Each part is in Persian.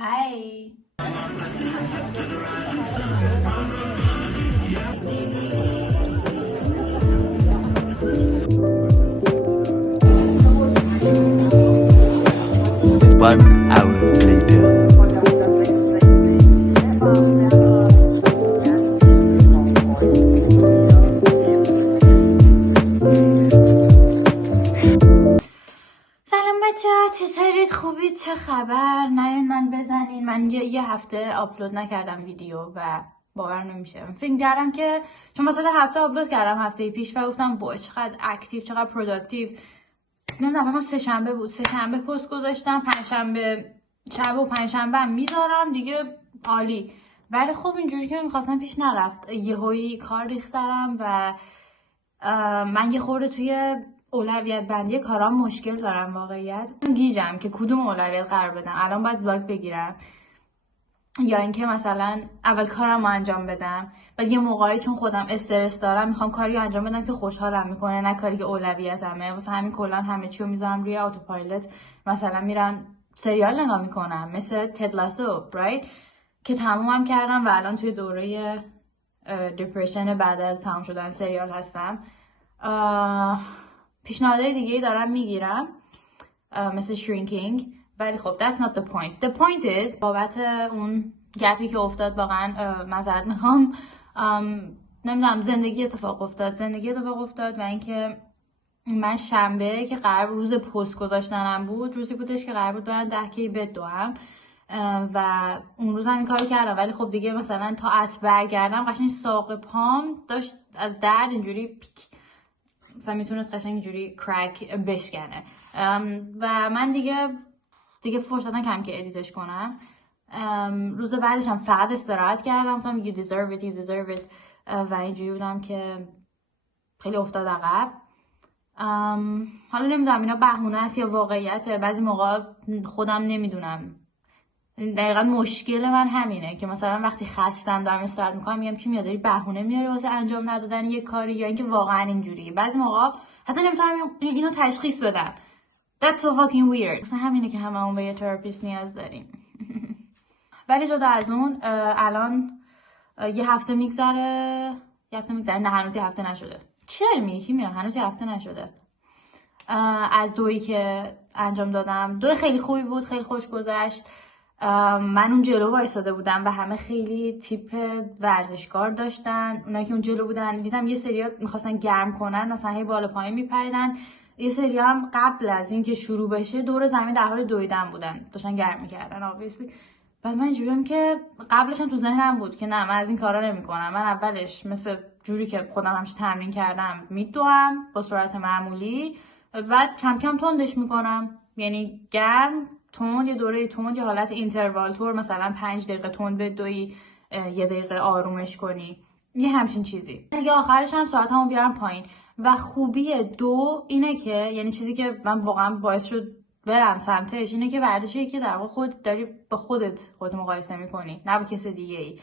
Hi. 1 hour later. سلام بچه‌ها، چطورید؟ خوبید؟ چه خبر؟ نیاین من بزنین. من یه هفته آپلود نکردم ویدیو و باور نمیشه. فکر کردم که چون مثلا هفته آپلود کردم هفته پیش و گفتم وای چقدر اکتیو، چقدر پروداکتیو. نمیدونم سه شنبه بود، سه شنبه پست گذاشتم، پنجشنبه شب و پنجشنبه هم میذارم دیگه، عالی. ولی خب اینجوری که میخواستم پیش نرفت، یهویی کار ریخت سرم و من یه خورده توی اولویت بندی کارام مشکل دارم واقعیت. گیجم که کدوم اولویت قرار بدم. الان باید بلاگ بگیرم یا اینکه مثلا اول کارم رو انجام بدم و یه موقعی چون خودم استرس دارم میخوام کاری رو انجام بدم که خوشحالم میکنه، نه کاری که اولویتمه. واسه همین کلا همه چی رو میذارم روی اتوپایلوت. مثلا میرم سریال نگاه میکنم مثل تد لاسو که تمومم کردم و الان توی دوره دیپرشن بعد از تمام شدن سریال هستم. پیشنهادهای دیگه ای دارم میگیرم مثل شرینکینگ، ولی خب that's not the point. The point is بابت اون گپی که افتاد واقعا معذرت میخوام. نمیدونم زندگی اتفاق افتاد و اینکه من شنبه که قرار روز پست گذاشتنم بود، روزی بودش که قرار بود برم 10K بدوم و اون روز هم این کارو کردم. ولی خب دیگه مثلا تا عصر برگردم قشنگ ساق پام داشت از درد اینجوری پیک، مثلا میتونست قشنگ اینجوری کرک بشکنه و من دیگه فرصتم کم که ادیتش کنم. روز بعدش هم فقط استراحت کردم، گفتم you deserve it و اینجوری بودم که خیلی افتاد عقب. حالا نمیدونم اینا بهونه است یا واقعیته. بعضی موقع خودم نمیدونم. دقیقا مشکل من همینه که مثلا وقتی خستم دارم استراحت میکنم میگم کی میاد داری بهونه میاره واسه انجام ندادن یه کاری، یا اینکه واقعا اینجوریه. بعضی موقع حتی نمیتونم اینو تشخیص بدم. That's so fucking weird. مثلا همینه که هممون به یه تراپیست نیاز داریم. ولی جدا از اون الان یه هفته میگذره نه هنوز یه هفته نشده. چی داری میگی؟ کی میاد؟ هنوز یه هفته نشده از دویی که انجام دادم. دو خیلی خوبی بود، خیلی خوش گذشت. من اون جلو وایساده بودم و همه خیلی تیپ ورزشکار داشتن. اونایی که اون جلو بودن دیدم یه سری میخواستن گرم کنن، مثلا هی بالا پایین میپریدن. یه سری هم قبل از اینکه شروع بشه دور زمین در حال دویدن بودن، داشتن گرم میکردن obviously. بعد من اینجوریم که قبلش هم تو ذهنم بود که نه من از این کارا نمیکنم. من اولش مثل جوری که خودم همیشه تمرین کردم میدوام با سرعت معمولی، بعد کم کم تندش میکنم، یعنی گرم تند، یه دوره تند، یه حالت اینتروال تور، مثلا 5 دقیقه تند بدوی، 1 دقیقه آرومش کنی، یه همچین چیزی دیگه. آخرش هم ساعتمو بیارم پایین. و خوبی دو اینه که یعنی چیزی که من واقعا باعث شد برم سمتش اینه که ورزشی که در واقع خود داری با خودت مقایسه میکنی، نه با کسی دیگه ای.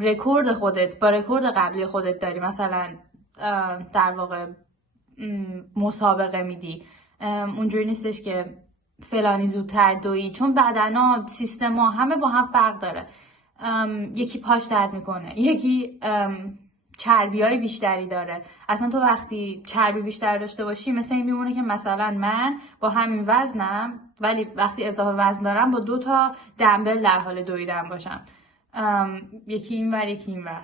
رکورد خودت با رکورد قبلی خودت داری مثلا در واقع مسابقه میدی. اونجوری نیستش که فلانی زودتر دوی، چون بدنا سیستما همه با هم فرق داره. یکی پاش درد میکنه، یکی چربی های بیشتری داره. اصلا تو وقتی چربی بیشتر داشته باشی مثل این میمونه که مثلا من با همین وزنم ولی وقتی اضافه وزن دارم با 2 تا دمبل در حال دویدن باشم، یکی این ور یکی این ور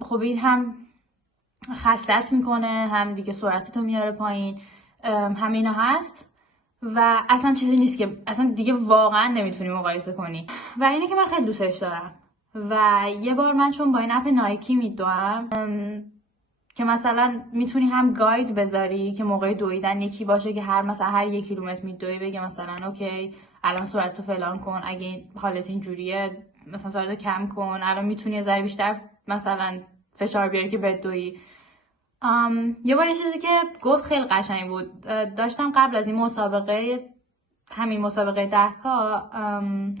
خب این هم خستت میکنه، هم دیگه سرعتتو میاره پایین، همه اینا هست و اصلا چیزی نیست که اصلا دیگه واقعا نمیتونی مقایسه کنی. و اینه که من خیلی دوستش دارم. و یه بار من چون با این اپ نایکی میدوام که مثلا میتونی هم گاید بذاری که موقع دویدن یکی باشه که هر 1 کیلومتر میدوی بگه مثلا اوکی الان سرعتتو فلان کن، اگه حالت اینجوریه مثلا سرعتتو کم کن، الان میتونی یه ذره بیشتر مثلا فشار بیاری که بدوی. یه بار یه چیزی که گفت خیلی قشنگ بود. داشتم قبل از این همین مسابقه 10K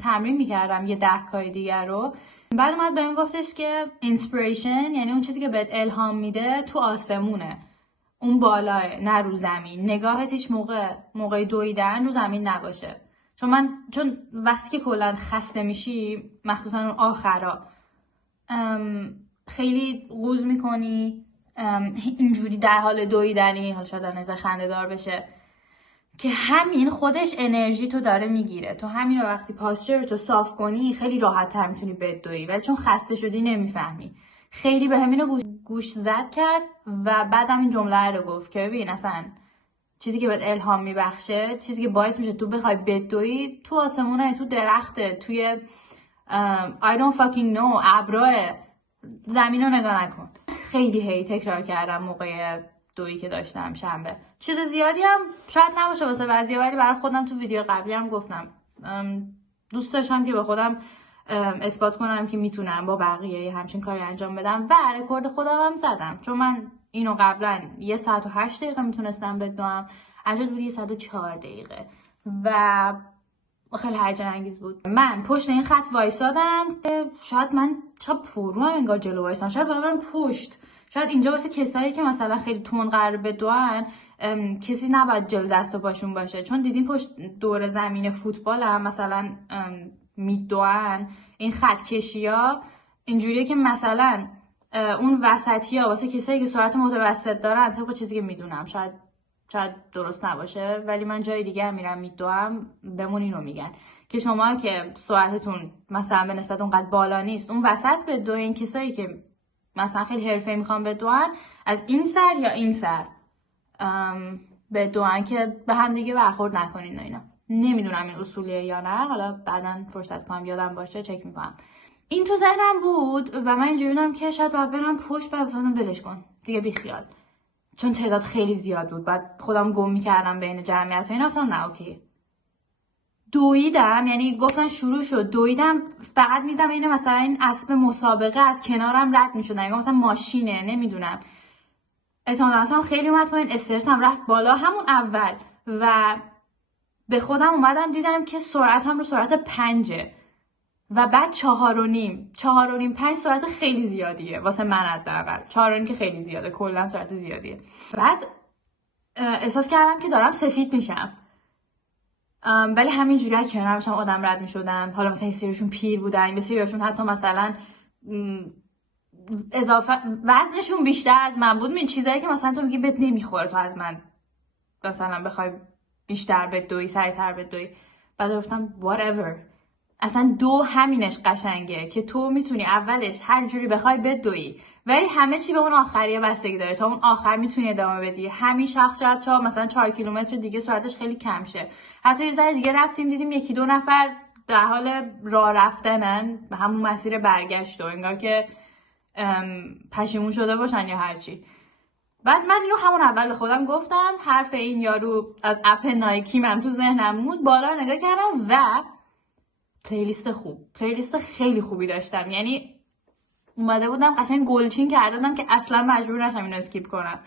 تمرین میکردم یه 10K دیگر رو. بعد اومد بهم گفتش که اینسپیریشن یعنی اون چیزی که بهت الهام میده تو آسمونه، اون بالاه نه رو زمین. نگاهت هیچ موقع دویدن رو زمین نباشه، چون وقتی که کلا خسته میشی، مخصوصا اون آخرا، خیلی قوز میکنی، اینجوری در حال دویدنی، حالا شاید در نظر خنده دار بشه، که همین خودش انرژی تو داره میگیره. تو همین رو وقتی پاسچر تو صاف کنی خیلی راحت تر میتونی بدوی، ولی چون خسته شدی نمیفهمی. خیلی به همینو گوش زد کرد و بعدم این جمله رو گفت که ببین اصلا چیزی که بهت الهام میبخشه، چیزی که باعث میشه تو بخوای بدوی، تو آسمونه، تو درخته، توی I don't fucking know ابراه، زمین رو نگاه نکن. خیلی تکرار کردم موقع دویی که داشتم شنبه. چیز زیادی هم شاید نباشه واسه بعضیا، ولی برای خودم تو ویدیو قبلی هم گفتم دوست داشتم که به خودم اثبات کنم که میتونم با بقیه همچین کاری انجام بدم و رکورد خودم هم زدم. چون من اینو قبلا 1 ساعت و 8 دقیقه میتونستم بدوم، الان بود 1 ساعت و 4 دقیقه و خیلی هیجان انگیز بود. من پشت این خط وایسادم، شاید من چقدر پرو هم انگار جلو وایسادم، شاید برم پشت، شاید اینجا واسه کسایی که مثلا خیلی تون قرار بدوئن کسی نباید جلو دست و پاشون باشه. چون دیدین پشت دور زمین فوتبال هم مثلا میدوئن، این خط کشی ها اینجوریه که مثلا اون وسطی ها واسه کسایی که سرعت متوسط دارن، طبق چیزی که میدونم، شاید درست نباشه ولی من جای دیگه میرم میدوام، بمون اینو میگن که شما که سرعتتون مثلا به نسبت اونقدر بالا نیست، اون وسط بدوین. کسایی که مثلا خیلی حرفه‌ای میخوان بدوئن، از این سر یا این سر بدوئن که به هم دیگه برخورد نکنین و اینا. نمیدونم این اصولیه یا نه، حالا بعداً فرصت کنم یادم باشه چک میکنم. این تو ذهنم بود و من اینجوری بودم که شاید باید برم پشت و بزنم ولش کن دیگه، بی خیال. چون تعداد خیلی زیاد بود، بعد خودم گم میکردم بین جمعیت و اینا. گفتم نه اوکی. دویدم، یعنی گفتن شروع شد، دویدم، فقط میدم اینه مثلا این اسب مسابقه از کنارم رد میشد، نگاه مثلا ماشینه، نمیدونم. اعتماد نفسم خیلی اومد پایین، استرسم رفت بالا همون اول و به خودم اومدم دیدم که سرعتم رو سرعت 5 و بعد 4.5 5 سرعت خیلی زیادیه واسه من حداقل. 4.5 که خیلی زیاده، کلا سرعت زیادیه. بعد احساس کردم که دارم سفید میشم، ولی همینجوری از کنار داشتم آدم رد میشدم. حالا مثلا این سریشون پیر بودن، این سریشون حتی مثلا اضافه وزنشون بیشتر از من بود. این چیزایی که مثلا تو میگی بهت نمیخوره تو از من مثلا بخوای بیشتر بدوی، سریعتر بدوی. بعد گفتم whatever، اصلا دو همینش قشنگه که تو میتونی اولش هر جوری بخوای بدوی، ولی همه چی به اون آخریه بستگی داره. تا اون آخر میتونی ادامه بدی. همین شخص شاید تا مثلا 4 کیلومتر دیگه سرعتش خیلی کم شه. حتی یه ذره دیگه رفتیم دیدیم 1-2 نفر در حال راه رفتنن به همون مسیر برگشت و انگار که پشیمون شده باشن یا هرچی. بعد من اینو همون اول به خودم گفتم، حرف این یارو از اپ نایکی من تو ذهنم بود، بالا رو نگاه کردم و پلیلیست خیلی خوبی داشتم. یعنی اومده بودم قشنگ گلچین کرده بودم که اصلا مجبور نشم اینو اسکیپ کنم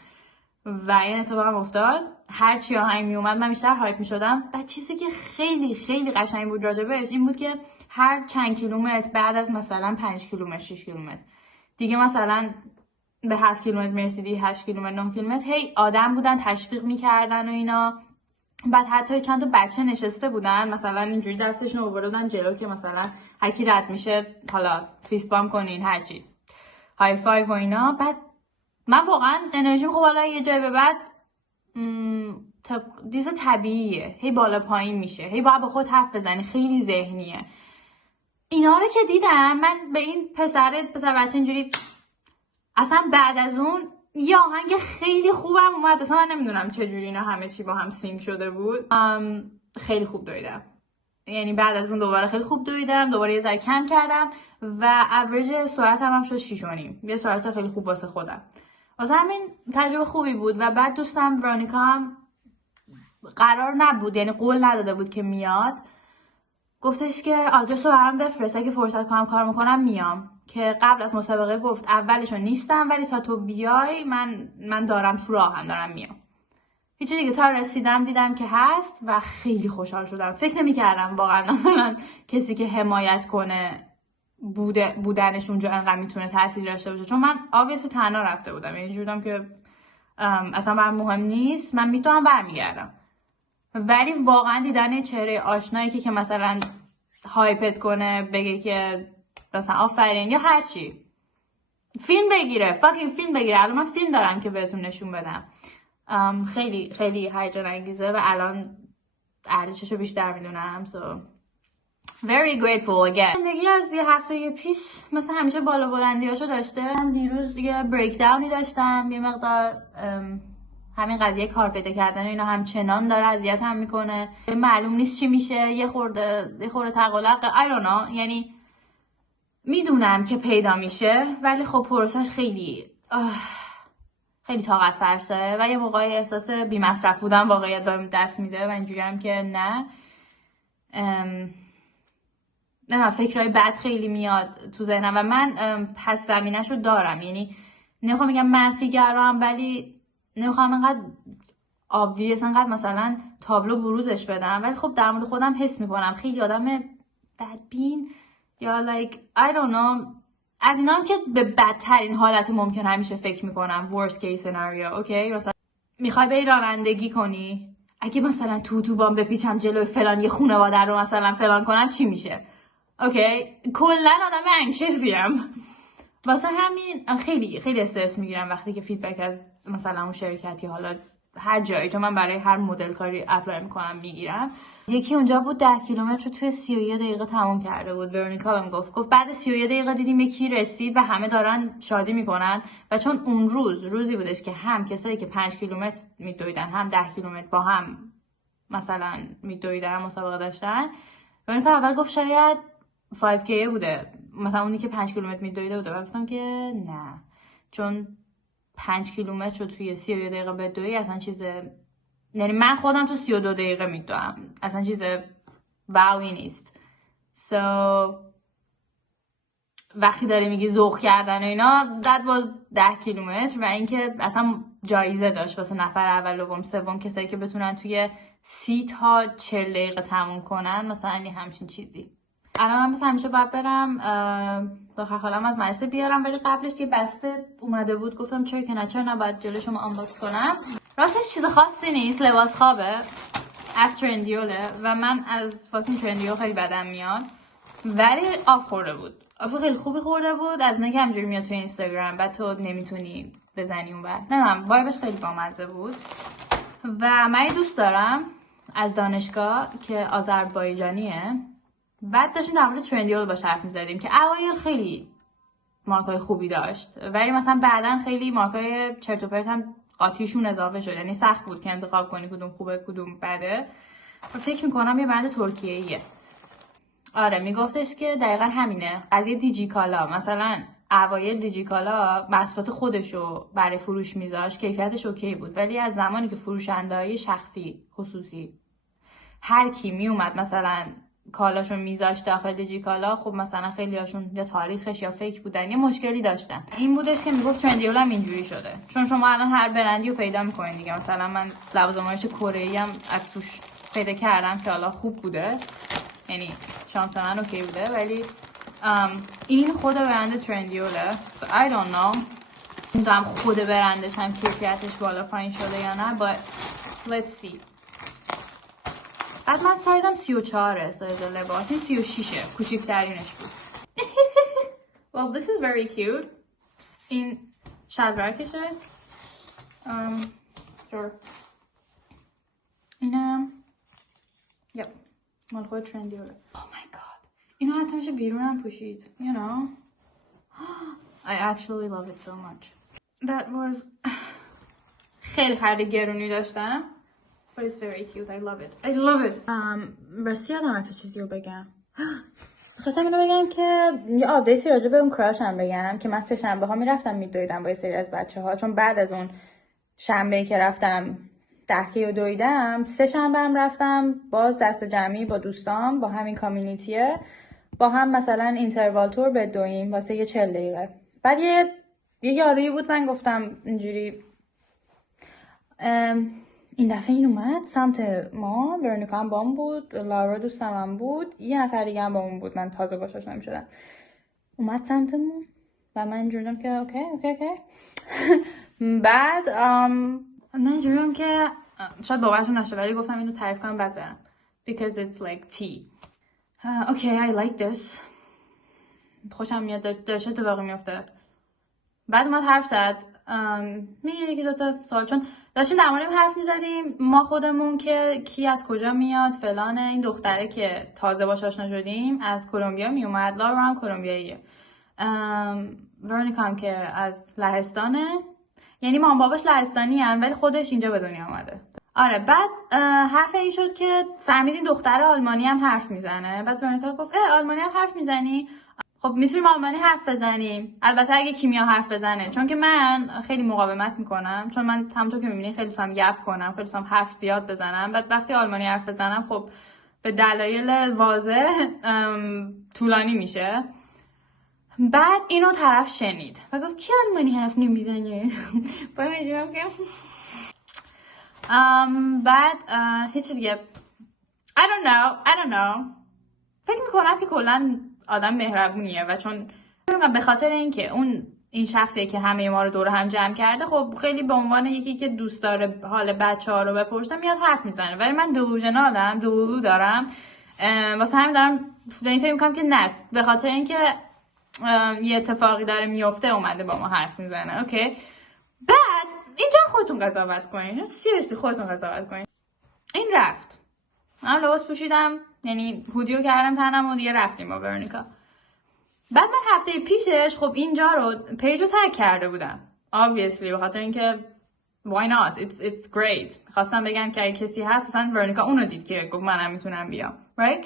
و این اتفاقم افتاد. هر چی آهنگ می اومد من بیشتر هایپ می شدم. و چیزی که خیلی خیلی قشنگ بود راجبش این بود که هر چند کیلومتر بعد از مثلا 5 کیلومتر 6 کیلومتر دیگه مثلا به 7 کیلومتر میرسیدی، 8 کیلومتر 9 کیلومتر، هی آدم بودن تشویق میکردن و اینا. بعد حتی چند تا بچه نشسته بودن مثلا اینجوری دستشون رو آوردن جلو که مثلا هر کی رد میشه حالا فیست بام کنین، هرچی های فایو و اینا. بعد من واقعا انرژیم خب حالا یه جای به بعد دیز طبیعیه، هی بالا پایین میشه، هی باید با خود حرف بزنی، خیلی ذهنیه. اینا رو که دیدم من به این پسر بچه اینجوری اصلا بعد از اون یه آهنگ خیلی خوبم اومد. اصلا من نمیدونم چجوری اینا همه چی با هم سینک شده بود. خیلی خوب دویدم، یعنی بعد از اون دوباره خیلی خوب دویدم، دوباره یه ذره کم کردم و اوریج سرعتم هم شد 6.5. یه سرعت خیلی خوب واسه خودم. واسه همین تجربه خوبی بود. و بعد دوستم ورونیکا هم قرار نبود، یعنی قول نداده بود که میاد، گفتش که آدرس رو برام بفرست، اگه فرصت کنم کار میکنم میام. که قبل از مسابقه گفت اولشو نیستم ولی تا تو بیای من دارم تو راهم، دارم میام. هیچ دیگه تا رسیدم دیدم که هست و خیلی خوشحال شدم. فکر نمی‌کردم واقعا مثلا کسی که حمایت کنه بودنش اونجا انقدر میتونه تاثیر داشته باشه. چون من obviously تنها رفته بودم، یعنی جوری بودم که اصلا برام مهم نیست، من میتونم برمیگردم. ولی واقعا دیدن چهره آشنایی که مثلا هایپت کنه، بگه که مثلا آفرین یا هر چی، فیلم بگیره، فاکینگ فیلم بگیره. الان من فیلم دارم که بهتون نشون بدم. خیلی خیلی هیجان انگیزه و الان ارزششو بیشتر میدونم. So very grateful again. زندگی از یه هفته پیش مثلا همیشه بالا بلندیاشو داشته. من دیروز یه بریک داونی داشتم، یه مقدار همین قضیه کار پیدا کردن اینا همچنان داره اذیتم میکنه. معلوم نیست چی میشه، یه خورده تقلق I don't know. یعنی میدونم که پیدا میشه ولی خب پروسش خیلی طاقت فرساه و یه موقعی احساس بی‌مصرف بودن واقعیت بهم دست میده و اینجوری هم که نه فکرهای بد خیلی میاد تو ذهنم و من پس زمینه‌شو دارم. یعنی نمیخوام بگم منفی گرام ولی نمیخوام انقدر obvious، انقدر مثلا تابلو بروزش بدم، ولی خب در مورد خودم حس میکنم خیلی آدم بدبین یا like I don't know، از اینا هم که به بدترین حالت ممکن همیشه فکر میکنم. worst case scenario. اوکی مثلا میخوای بری رانندگی کنی، اگه مثلا توبام بپیچم جلوی فلان یه خانواده رو مثلا فلان کنم چی میشه؟ اوکی کلا آدم انکشیم. واسه همین خیلی خیلی استرس میگیرم وقتی که فیدبک از مثلا اون شرکتی، حالا هر جایی، چون من برای هر مدل کاری اپلای میکنم میگیرم. یکی اونجا بود 10 کیلومتر توی 31 دقیقه تموم کرده بود. ورونیکا بهم گفت بعد 31 دقیقه دیدیم یکی رسید و همه دارن شادی میکنن و چون اون روزی بودش که هم کسایی که 5 کیلومتر میدویدن هم 10 کیلومتر با هم مثلا میدویدن مسابقه داشتن. ورونیکا اول گفت شاید 5K بوده، مثلا اونی که 5 کیلومتر میدویده بوده. گفتم که نه، چون 5 کیلومتر رو توی 31 دقیقه بدوی اصلا چیز، یعنی من خودم تو 32 دقیقه میدوام، اصلا چیز واوی نیست. So وقتی داری میگی ذوق کردن و اینا، that was 10 کیلومتر و اینکه اصلا جایزه داشت واسه نفر اول، دوم، سوم، کسایی که بتونن توی 30 تا 40 دقیقه تموم کنن، مثلا این همچین چیزی. الان من مثلا همیشه باید برم داخل حالم از مدرسه بیارم، ولی قبلش یه بسته اومده بود، گفتم چرا نباید جلوی شما آنباکس کنم. راستش چیز خاصی نیست، لباس خوابه از ترندیوله و من از فاکین ترندیول خیلی بدم میاد، ولی آف خورده بود، آف خیلی خوبی خورده بود، از نه که همجوری میاد تو اینستاگرام بعد تو نمیتونی بزنی اون بر. نه وایبش خیلی بامزه بود و من دوست دارم از دانشگاه که آذربایجانیه. بعد داشتیم در مورد ترندیول باش حرف می‌زدیم که اوایل خیلی مارکای خوبی داشت ولی مثلا بعداً خیلی مارکای چرت و پرت هم قاطیشون اضافه شد، یعنی سخت بود که انتخاب کنی کدوم خوبه کدوم بده. و فکر می‌کنم یه برند ترکیه‌ایه. آره میگفتش که دقیقاً همینه قضیه دیجیکالا. مثلا اوایل دیجیکالا محصولات خودشو برای فروش میذاشت، کیفیتش اوکی بود، ولی از زمانی که فروشنده‌های شخصی خصوصی هر کی میومد مثلا کالاشو میذاشت داخل دیجیکالا، خب مثلا خیلی هاشون یا تاریخش یا فیک بودن یا مشکلی داشتن. این بودش که میگفت ترندیول هم اینجوری شده، چون شما الان هر برندی رو پیدا میکنین دیگه. مثلا من لوازم آرایش کره‌ای هم از توش پیدا کردم که حالا خوب بوده، یعنی شانس من اوکی بوده، ولی این خود برند ترندیوله. so I don't know نمیدونم خود برندش هم کیفیتش بالا پایین شده یا نه، but let's see. بعد من سایزم 34 سایز لباس، این 36 کوچیکترینش بود. Well this is very cute. این شلوارکشه. Sure. اینم yep مال خود ترندیوله. Oh my god اینو حتی میشه بیرون هم پوشید you know. I actually love it so much. That was خیلی خرید گرونی داشتم but it's very cute. I love it. I love it. راستی یادم چه چیزی رو بگم. خواستم اینو بگم که یه آپدیتی راجع به اون کراشم بگم که من 3 شنبه ها میرفتم میدویدم با یه سری از بچه ها، چون بعد از اون شنبه که رفتم 10 کیلو دویدم 3 شنبه هم رفتم باز دست جمعی با دوستام با همین کامیونیتیه، با هم مثلا اینتروال تور بدویم واسه یه 40 دقیقه. بعد یه یارویی بود، من گفتم اینجوری این دفعه این اومد سمت ما، ورونیکا هم با اون بود، لارا دوستم هم بود، یه نفر دیگه هم با اون بود، من تازه باش آشنا می‌شدم، اومد سمتمون و من اینجوریام که اوکی بعد من اینجوریام که شاید باورشون نشه ولی گفتم اینو تعریف کنم بعد برم because it's like tea. Okay, I like this. خوشم میاد داشته اتفاقی میفته. بعد ما حرف زد میگه یکی دوتا سوال چون داشتیم در مورد حرف میزدیم ما خودمون که کی از کجا میاد فلانه. این دختره که تازه باش آشنا شدیم از کلمبیا میومد. لارا هم کلمبیاییه. ورونیکا هم که از لهستانه، یعنی مام باباش لهستانی هن ولی خودش اینجا به دنیا آمده. آره بعد حرف این شد که فهمیدیم دختر آلمانی هم حرف میزنه. بعد ورونیکا گفت آلمانی هم حرف میزنی؟ خب میتونیم آلمانی حرف بزنیم، البته اگه کیمیا حرف بزنه، چون که من خیلی مقاومت میکنم، چون من همونطور که میبینی خیلی دوستم گپ کنم، خیلی دوستم حرف زیاد بزنم. بعد وقتی آلمانی حرف بزنم خب به دلایل واضح طولانی میشه. بعد اینو طرف شنید و گفت کی آلمانی حرف نمیزنه؟ بعد هیچی دیگه I don't know فکر میکنم که کلا آدم مهربونیه و چون به خاطر اینکه این شخصیه که همه ما رو دور هم جمع کرده خب خیلی به عنوان یکی که دوست داره حال بچه‌ها رو بپرسه میاد حرف میزنه. ولی من دوژنالم، دولو دارم، واسه همین دارم به این فکر میکنم که نه، به خاطر اینکه یه اتفاقی داره میفته اومده با ما حرف میزنه. اوکی بعد اینجا خودتون قضاوت کنین، سیریسلی خودتون قضاوت کنین. این رفت، من لباس پوشیدم، یعنی هودیو کردم تنم و دیگه رفتیم با ورونیکا. بعد من هفته پیشش خب اینجا رو پیج رو تگ کرده بودم obviously به خاطر اینکه why not it's great. خواستم بگم که اگه کسی هست مثلا ورونیکا اونو دید که گفت منم میتونم بیام right.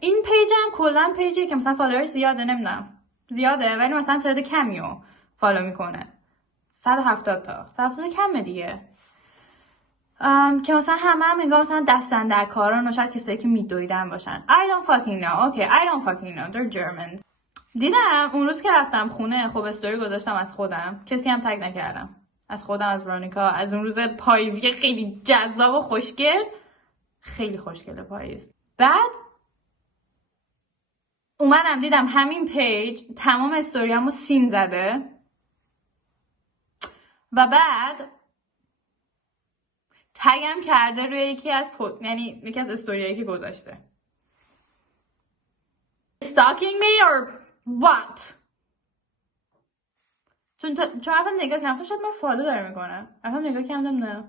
این پیجم کلا پیجی که مثلا فالوورش زیاده، نمیدونم زیاده ولی مثلا تعداد کمیو فالو میکنه، 170 تا 170 کمه دیگه. که مثلا همه انگار مثلا دستن در کاران و شاید کسایی که میدویدن باشن. I don't fucking know. Okay, I don't fucking know. They're Germans. دیدم اون روز که رفتم خونه خب استوری گذاشتم از خودم، کسی هم تگ نکردم، از خودم، از ورونیکا، از اون روز پاییزی خیلی جذاب و خوشگل، خیلی خوشگله پاییز. بعد اومدم دیدم همین پیج تمام استوریامو سین زده و بعد تگم کرده روی یکی از یعنی یکی از استوریایی که گذاشته. Stalking me or what? چون رفتم نگاه کردم، تو شاید من فالو داره میکنم، رفتم نگاه کردم نه.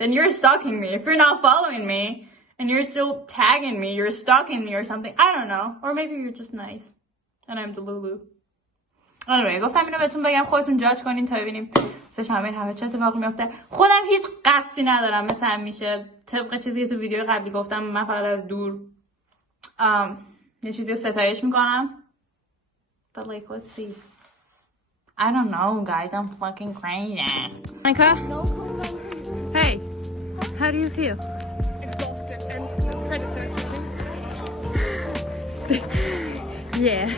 Then you're stalking me. If you're not following me and you're still tagging me, you're stalking me or something. I don't know. Or maybe you're just nice and I'm the Lulu. Anyway, گفتم اینو بهتون بگم خودتون جاج کنین تا ببینیم همه چه اتفاقی میفته. خودم هیچ قصدی ندارم، مثل همیشه طبق چیزی که تو ویدیو قبلی گفتم من فقط از دور یه چیزی رو ستایش میکنم. But like let's see. I don't know guys, I'm fucking crazy. Monica? No, Hey, how do you feel? exhausted and predators really. Yeah.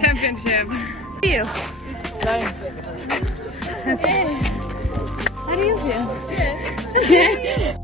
Championship. How do you? Okay. How do you feel? Yeah.